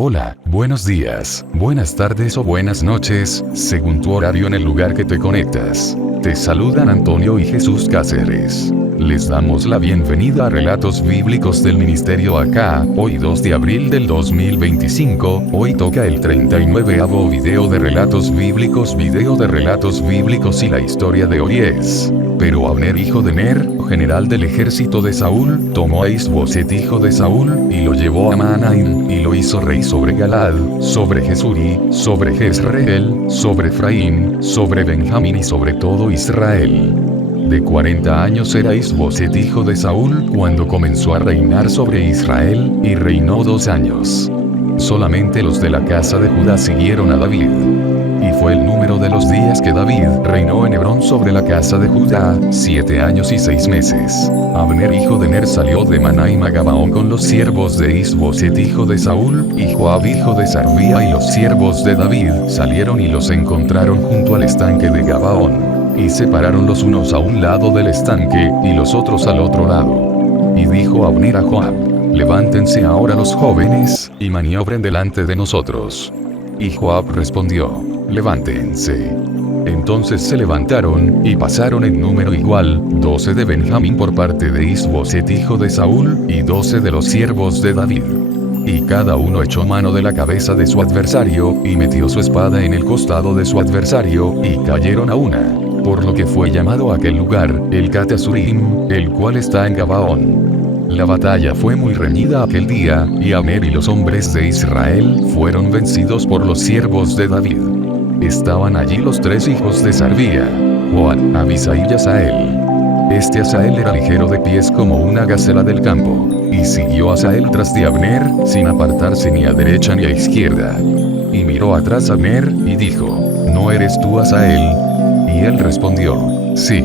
Hola, buenos días, buenas tardes o buenas noches, según tu horario en el lugar que te conectas. Te saludan Antonio y Jesús Cáceres. Les damos la bienvenida a Relatos Bíblicos del Ministerio Acá, hoy 2 de abril del 2025, hoy toca el 39avo video de Relatos Bíblicos y la historia de hoy es: pero Abner hijo de Ner, general del ejército de Saúl, tomó a Is-Boset hijo de Saúl, y lo llevó a Mahanaim, y lo hizo rey sobre Galaad, sobre Jesuri, sobre Jezreel, sobre Efraín, sobre Benjamín y sobre todo Israel. De 40 años era Is-Boset hijo de Saúl cuando comenzó a reinar sobre Israel, y reinó 2 años. Solamente los de la casa de Judá siguieron a David. Y fue el número de los días que David reinó en Hebrón sobre la casa de Judá, 7 años y 6 meses. Abner hijo de Ner salió de Mahanaim a Gabaón con los siervos de Is-Boset hijo de Saúl, y Joab hijo de Sarvía y los siervos de David salieron y los encontraron junto al estanque de Gabaón. Y se pararon los unos a un lado del estanque, y los otros al otro lado. Y dijo Abner a Joab: levántense ahora los jóvenes, y maniobren delante de nosotros. Y Joab respondió: levántense. Entonces se levantaron, y pasaron en número igual, 12 de Benjamín por parte de Is-Boset hijo de Saúl, y 12 de los siervos de David. Y cada uno echó mano de la cabeza de su adversario, y metió su espada en el costado de su adversario, y cayeron a una. Por lo que fue llamado aquel lugar, el Cat-Asurim, el cual está en Gabaón. La batalla fue muy reñida aquel día, y Abner y los hombres de Israel fueron vencidos por los siervos de David. Estaban allí los 3 hijos de Sarvía: Joab, Abisai y Asael. Este Asael era ligero de pies como una gacela del campo. Y siguió Asael tras de Abner, sin apartarse ni a derecha ni a izquierda. Y miró atrás a Abner, y dijo: ¿no eres tú Asael? Y él respondió: sí.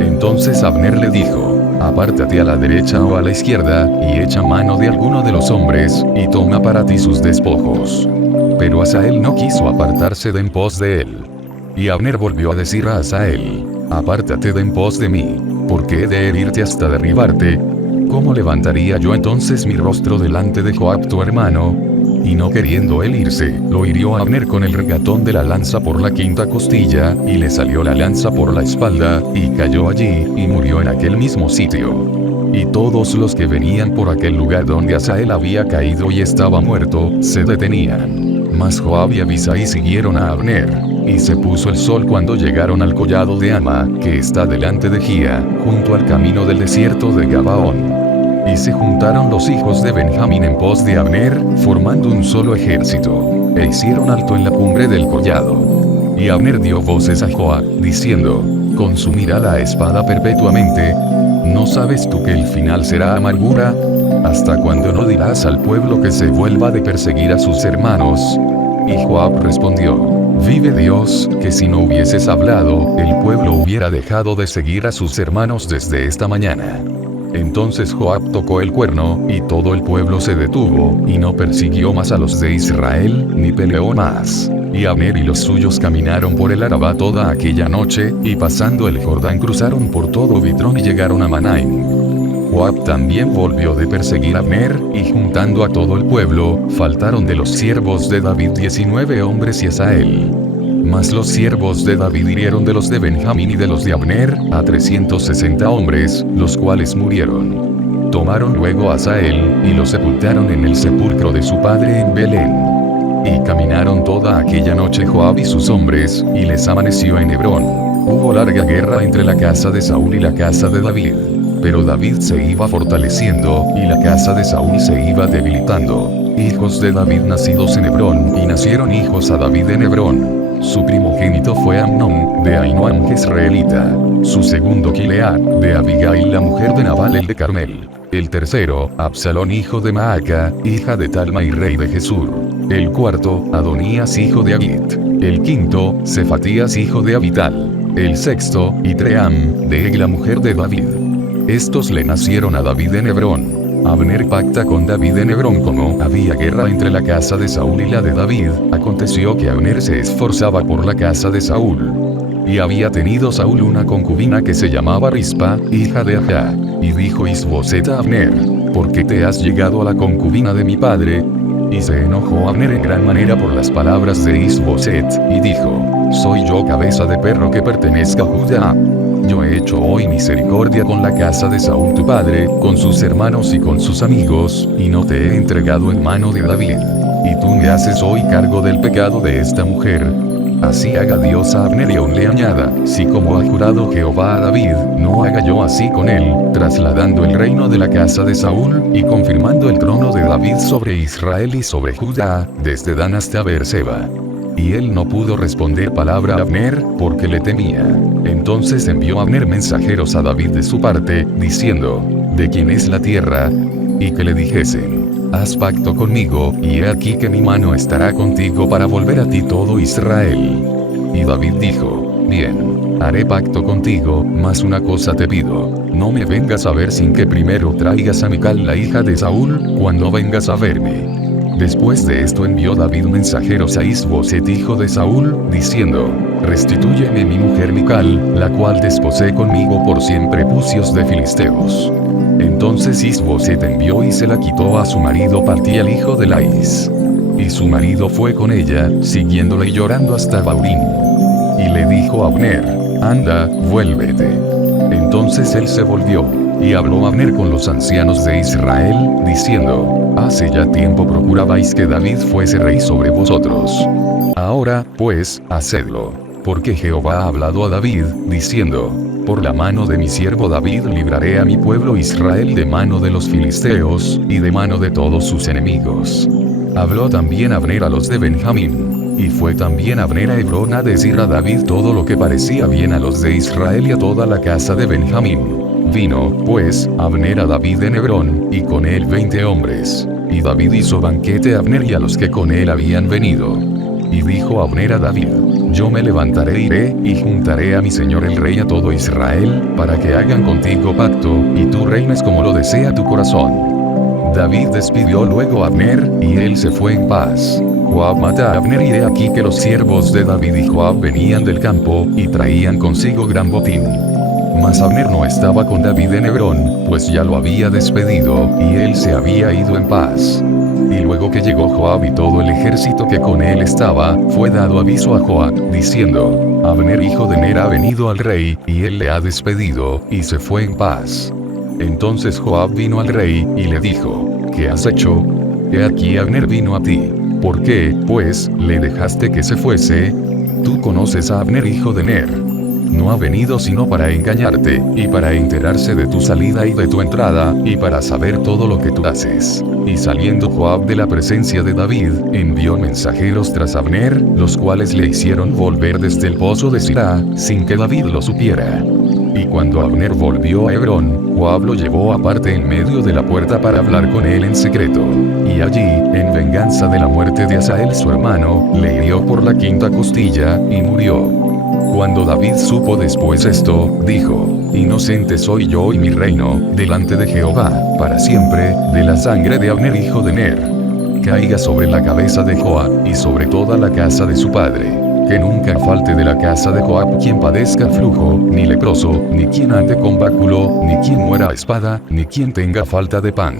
Entonces Abner le dijo: apártate a la derecha o a la izquierda, y echa mano de alguno de los hombres, y toma para ti sus despojos. Pero Asael no quiso apartarse de en pos de él. Y Abner volvió a decir a Asael: apártate de en pos de mí, porque he de herirte hasta derribarte. ¿Cómo levantaría yo entonces mi rostro delante de Joab tu hermano? Y no queriendo él irse, lo hirió a Abner con el regatón de la lanza por la 5ª costilla, y le salió la lanza por la espalda, y cayó allí, y murió en aquel mismo sitio. Y todos los que venían por aquel lugar donde Asael había caído y estaba muerto, se detenían. Mas Joab y Abisai siguieron a Abner. Y se puso el sol cuando llegaron al collado de Ama, que está delante de Gía, junto al camino del desierto de Gabaón. Y se juntaron los hijos de Benjamín en pos de Abner, formando un solo ejército, e hicieron alto en la cumbre del collado. Y Abner dio voces a Joab, diciendo: ¿consumirá la espada perpetuamente? ¿No sabes tú que el final será amargura? ¿Hasta cuándo no dirás al pueblo que se vuelva de perseguir a sus hermanos? Y Joab respondió: vive Dios, que si no hubieses hablado, el pueblo hubiera dejado de seguir a sus hermanos desde esta mañana. Entonces Joab tocó el cuerno, y todo el pueblo se detuvo, y no persiguió más a los de Israel, ni peleó más. Y Abner y los suyos caminaron por el Arabá toda aquella noche, y pasando el Jordán cruzaron por todo Bitrón y llegaron a Mahanaim. Joab también volvió de perseguir a Abner, y juntando a todo el pueblo, faltaron de los siervos de David 19 hombres y Asael. Mas los siervos de David hirieron de los de Benjamín y de los de Abner a 360 hombres, los cuales murieron. Tomaron luego a Asael, y lo sepultaron en el sepulcro de su padre en Belén. Y caminaron toda aquella noche Joab y sus hombres, y les amaneció en Hebrón. Hubo larga guerra entre la casa de Saúl y la casa de David. Pero David se iba fortaleciendo, y la casa de Saúl se iba debilitando. Hijos de David nacidos en Hebrón, y nacieron hijos a David en Hebrón. Su primogénito fue Amnón, de Ahinoam Jezreelita. Su segundo Gilead, de Abigail la mujer de Nabal el de Carmel. El tercero, Absalón hijo de Maaca, hija de Talma y rey de Jesur. El cuarto, Adonías hijo de Agit. El quinto, Cefatías hijo de Abital. El sexto, Itream, de Egla mujer de David. Estos le nacieron a David en Hebrón. Abner pacta con David en Hebrón. Como había guerra entre la casa de Saúl y la de David, aconteció que Abner se esforzaba por la casa de Saúl. Y había tenido Saúl una concubina que se llamaba Rispa, hija de Ajá. Y dijo Is-Boset a Abner: ¿por qué te has llegado a la concubina de mi padre? Y se enojó Abner en gran manera por las palabras de Is-Boset, y dijo: ¿Soy yo cabeza de perro que pertenezca a Judá? Yo he hecho hoy misericordia con la casa de Saúl tu padre, con sus hermanos y con sus amigos, y no te he entregado en mano de David. Y tú me haces hoy cargo del pecado de esta mujer. Así haga Dios a Abner y aún le añada, si como ha jurado Jehová a David, no haga yo así con él, trasladando el reino de la casa de Saúl, y confirmando el trono de David sobre Israel y sobre Judá, desde Dan hasta Beerseba. Y él no pudo responder palabra a Abner, porque le temía. Entonces envió Abner mensajeros a David de su parte, diciendo: ¿De quién es la tierra? Y que le dijesen: haz pacto conmigo, y he aquí que mi mano estará contigo para volver a ti todo Israel. Y David dijo: bien, haré pacto contigo, mas una cosa te pido: no me vengas a ver sin que primero traigas a Mical la hija de Saúl, cuando vengas a verme. Después de esto envió David mensajeros a Is-Boset hijo de Saúl, diciendo: restitúyeme mi mujer Mical, la cual desposé conmigo por 100 prepucios de filisteos. Entonces Is-Boset envió y se la quitó a su marido Paltiel hijo de Lais. Y su marido fue con ella, siguiéndole y llorando hasta Baurín. Y le dijo a Abner: anda, vuélvete. Entonces él se volvió. Y habló Abner con los ancianos de Israel, diciendo: hace ya tiempo procurabais que David fuese rey sobre vosotros. Ahora, pues, hacedlo. Porque Jehová ha hablado a David, diciendo: por la mano de mi siervo David libraré a mi pueblo Israel de mano de los filisteos, y de mano de todos sus enemigos. Habló también Abner a los de Benjamín. Y fue también Abner a Hebrón a decir a David todo lo que parecía bien a los de Israel y a toda la casa de Benjamín. Vino, pues, Abner a David en Hebrón, y con él 20 hombres. Y David hizo banquete a Abner y a los que con él habían venido. Y dijo Abner a David: yo me levantaré e iré, y juntaré a mi señor el rey a todo Israel, para que hagan contigo pacto, y tú reines como lo desea tu corazón. David despidió luego a Abner, y él se fue en paz. Joab mata a Abner, y he aquí que los siervos de David y Joab venían del campo, y traían consigo gran botín. Mas Abner no estaba con David en Hebrón, pues ya lo había despedido, y él se había ido en paz. Y luego que llegó Joab y todo el ejército que con él estaba, fue dado aviso a Joab, diciendo: Abner hijo de Ner ha venido al rey, y él le ha despedido, y se fue en paz. Entonces Joab vino al rey, y le dijo: ¿qué has hecho? He aquí Abner vino a ti. ¿Por qué, pues, le dejaste que se fuese? Tú conoces a Abner hijo de Ner. No ha venido sino para engañarte, y para enterarse de tu salida y de tu entrada, y para saber todo lo que tú haces. Y saliendo Joab de la presencia de David, envió mensajeros tras Abner, los cuales le hicieron volver desde el pozo de Sirá, sin que David lo supiera. Y cuando Abner volvió a Hebrón, Joab lo llevó aparte en medio de la puerta para hablar con él en secreto. Y allí, en venganza de la muerte de Asael su hermano, le hirió por la quinta costilla, y murió. Cuando David supo después esto, dijo: inocente soy yo y mi reino, delante de Jehová, para siempre, de la sangre de Abner hijo de Ner. Caiga sobre la cabeza de Joab, y sobre toda la casa de su padre. Que nunca falte de la casa de Joab quien padezca flujo, ni leproso, ni quien ande con báculo, ni quien muera a espada, ni quien tenga falta de pan.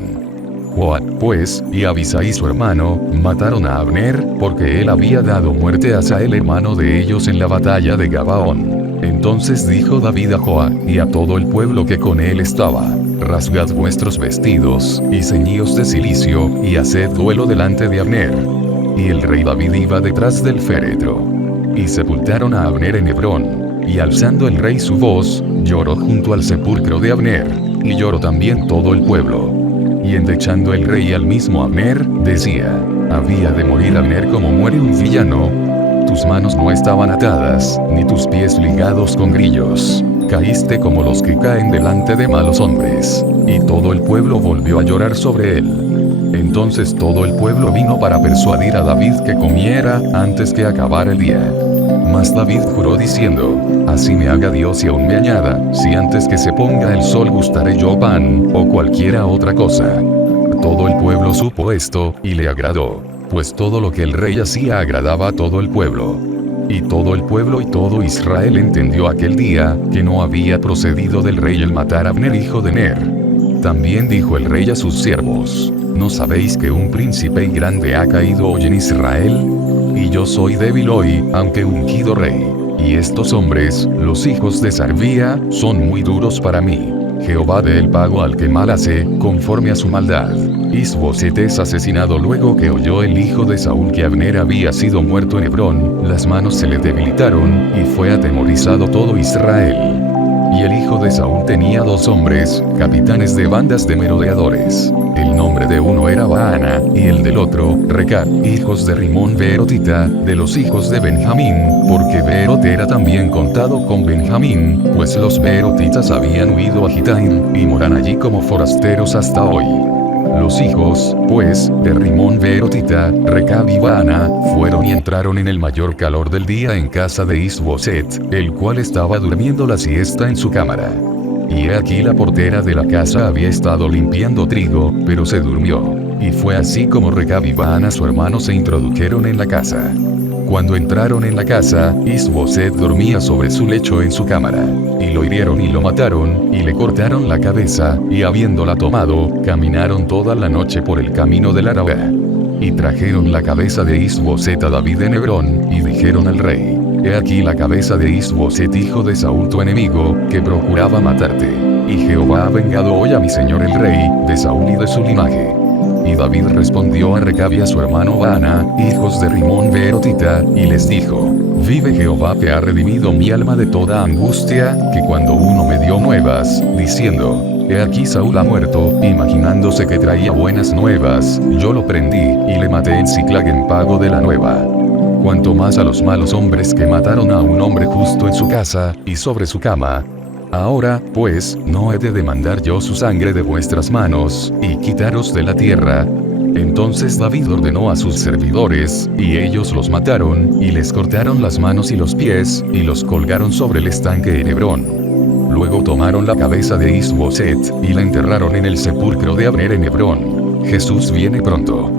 Joab, pues, y Abisai su hermano, mataron a Abner, porque él había dado muerte a Asael hermano de ellos en la batalla de Gabaón. Entonces dijo David a Joab, y a todo el pueblo que con él estaba: rasgad vuestros vestidos, y ceñíos de cilicio, y haced duelo delante de Abner. Y el rey David iba detrás del féretro. Y sepultaron a Abner en Hebrón. Y alzando el rey su voz, lloró junto al sepulcro de Abner. Y lloró también todo el pueblo. Y endechando el rey al mismo Abner, decía: había de morir Abner como muere un villano. Tus manos no estaban atadas, ni tus pies ligados con grillos. Caíste como los que caen delante de malos hombres. Y todo el pueblo volvió a llorar sobre él. Entonces todo el pueblo vino para persuadir a David que comiera, antes que acabara el día. Mas David juró diciendo: así me haga Dios y aún me añada, si antes que se ponga el sol gustaré yo pan, o cualquiera otra cosa. Todo el pueblo supo esto, y le agradó, pues todo lo que el rey hacía agradaba a todo el pueblo. Y todo el pueblo y todo Israel entendió aquel día, que no había procedido del rey el matar a Abner hijo de Ner. También dijo el rey a sus siervos: ¿No sabéis que un príncipe y grande ha caído hoy en Israel? Y yo soy débil hoy, aunque ungido rey. Y estos hombres, los hijos de Sarvía, son muy duros para mí. Jehová dé el pago al que mal hace, conforme a su maldad. Is-Boset es asesinado luego que oyó el hijo de Saúl que Abner había sido muerto en Hebrón, las manos se le debilitaron, y fue atemorizado todo Israel. Y el hijo de Saúl tenía 2 hombres, capitanes de bandas de merodeadores. El nombre de uno era Baana, y el del otro, Recab, hijos de Rimón Beerotita, de los hijos de Benjamín, porque Beerot era también contado con Benjamín, pues los beerotitas habían huido a Gitaim, y moran allí como forasteros hasta hoy. Los hijos, pues, de Rimón Beerotita, Recab y Baana, fueron y entraron en el mayor calor del día en casa de Is-Boset, el cual estaba durmiendo la siesta en su cámara. Y he aquí la portera de la casa había estado limpiando trigo, pero se durmió. Y fue así como Recab y Baana su hermano se introdujeron en la casa. Cuando entraron en la casa, Is-Boset dormía sobre su lecho en su cámara. Y lo hirieron y lo mataron, y le cortaron la cabeza, y habiéndola tomado, caminaron toda la noche por el camino del Arabá. Y trajeron la cabeza de Is-Boset a David en Hebrón, y dijeron al rey: He aquí la cabeza de Is-Boset hijo de Saúl tu enemigo, que procuraba matarte. Y Jehová ha vengado hoy a mi señor el rey, de Saúl y de su linaje. Y David respondió a Recab y a su hermano Baana, hijos de Rimón Beerotita, y les dijo: Vive Jehová que ha redimido mi alma de toda angustia, que cuando uno me dio nuevas, diciendo: He aquí Saúl ha muerto, imaginándose que traía buenas nuevas, yo lo prendí, y le maté en Siclag en pago de la nueva. Cuanto más a los malos hombres que mataron a un hombre justo en su casa, y sobre su cama. Ahora, pues, no he de demandar yo su sangre de vuestras manos, y quitaros de la tierra. Entonces David ordenó a sus servidores, y ellos los mataron, y les cortaron las manos y los pies, y los colgaron sobre el estanque en Hebrón. Luego tomaron la cabeza de Is-Boset, y la enterraron en el sepulcro de Abner en Hebrón. Jesús viene pronto.